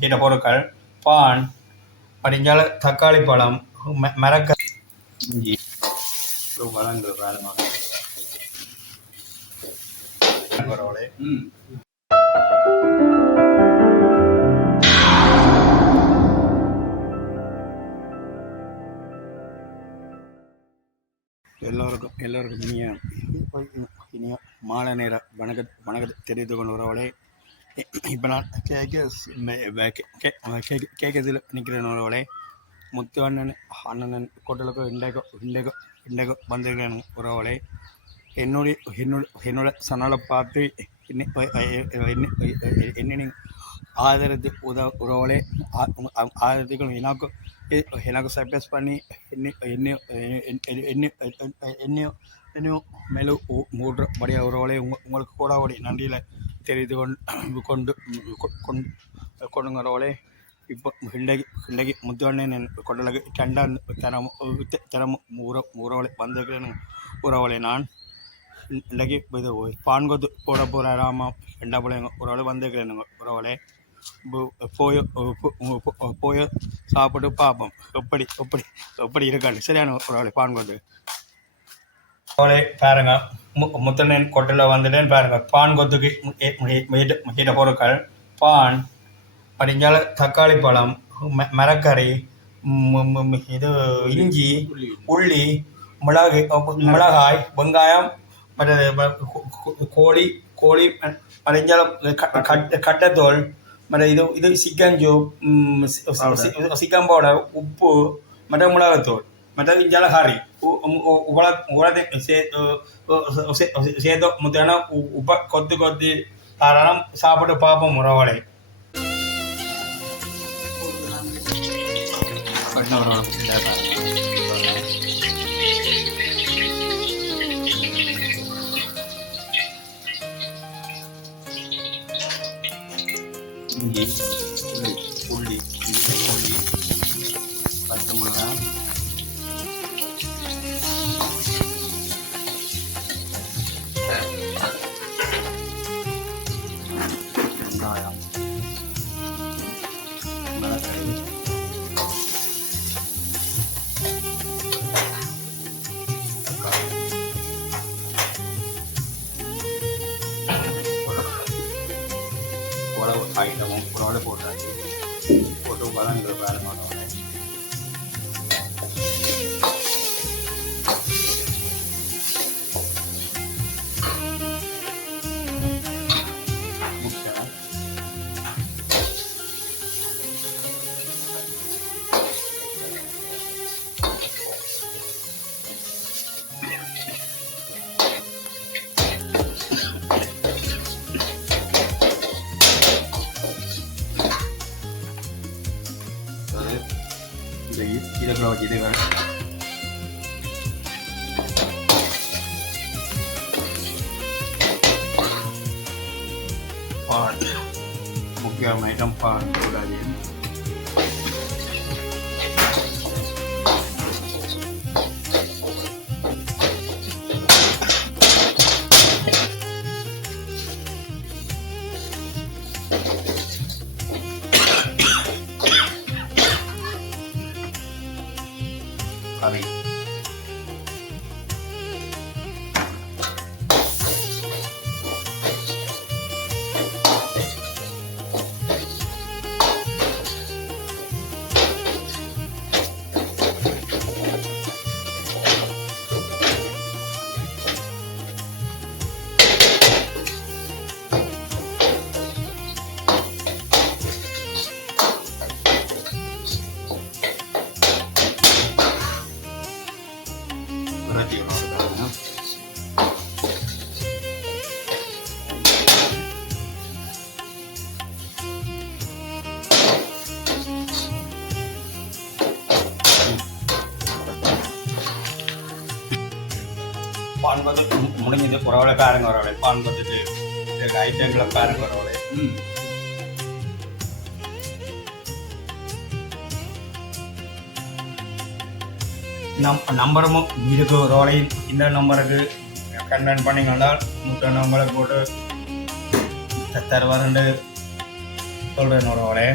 மீத பொருட்கள் பான் படிஞ்சால தக்காளி பழம் மரக்க இஞ்சி பழங்கள் பரவாயில்ல. எல்லோருக்கும் இனிய மாலை நேர வணக்கத்தை தெரிவித்து கொண்டு வரவளே. இப்போ நான் கேட்கறதுல நிற்கிறேன் வரவளே. முத்து அண்ணன் கொட்டலுக்கு இன்றைக்கு வந்திருக்கிறேன் உறவளே. என்னோட சனாலை பார்த்து என்ன ஆதரத்து உறவளே ஆதரத்துக்கு எனக்கு சர்ப்ரைஸ் பண்ணி என்னையும் மேலும் மூடுறபடியாக உறவளே உங்களுக்கு கூடபடி நன்றியில் தெரிந்து கொண்டுங்கிறவளே. இப்போ இன்றைக்கு முத்துவண்ணன் கொண்டலுக்கு ரெண்டாம் தினமும் உறவளை வந்திருக்கிறேன் உறவளை. நான் இன்றைக்கு இது பான்கொத்து போட போகிறாராமா ரெண்டா பிள்ளைங்க உறவளை வந்திருக்கிறேனுங்க உறவளை. போய் சாப்பிட்டு பார்ப்போம் எப்படி இருக்காண்டு சரியான உறவளை பான்கொத்து உறவளை பாருங்க. முத்தண்ணன் கொட்டில் வந்துட்டேன்னு பாருங்க. பான்கொத்துக்கு மீத பொருட்கள் பான் படிஞ்சால தக்காளி பழம் மரக்கறி இது இஞ்சி உள்ளி மிளகாய் வெங்காயம் மற்றது கோழி படிஞ்சால கட்டத்தோல் மற்ற இது சிக்கன் ஜூப் சிக்கன் பவுடர் உப்பு மற்ற மிளகாத்தூள் மற்ற இஞ்சால கறி சேர்த்து முத்தான உப்பை கொத்தி தாராளம் சாப்பிட்டு பார்ப்போம் உறவளை. இஞ்சி உள்ளி பச்சை மிளகாய் வெங்காயம் மிளகாய் உழவு ஐட்டமும் உழவு போட்டாச்சு. போட்டு வதங்குற வேலை பண்ணுவாங்க. பால் முக்கியமான ஐட்டம் பால் கூடாது. கறி பான் பத்து முடிஞ்சது புறவலை பாருங்க வரவளை. பான் பத்துட்டு ஐட்டங்களை பாருங்க வரவளை. நம்பரும் இருக்கு ரோலை. இந்த நம்பருக்கு கன்வென்ட் பண்ணிங்கன்னா முட்டை நம்பரை போட்டு தருவாருண்டு சொல்கிறேன் உறவுகளே.